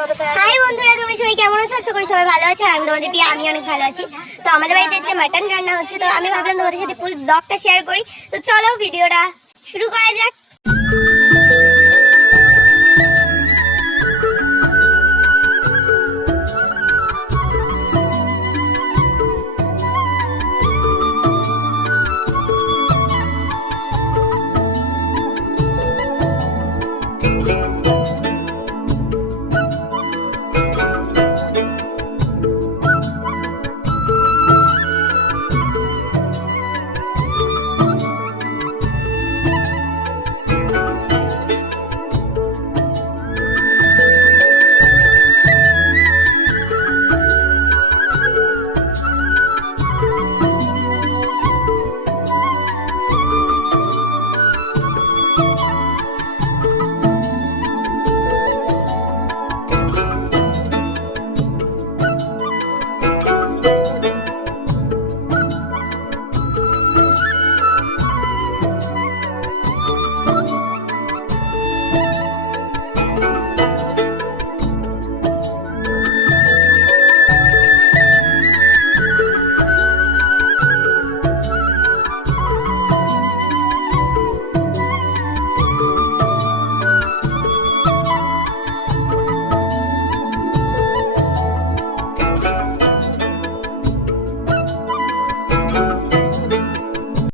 High বন্ধুরা তুমি সবাই কেমন আছো? আশা করি সবাই ভালো আছে আমি তোমাদের প্রিয় আমি অনেক ভালো আছি। তো আমাদের বাড়িতে আজকে মাটন রান্না হচ্ছে, তো আমি ভাবলাম তোমাদের সাথে ফুল ব্লগটা শেয়ার করি। তো চলো ভিডিওটা শুরু করা যাক।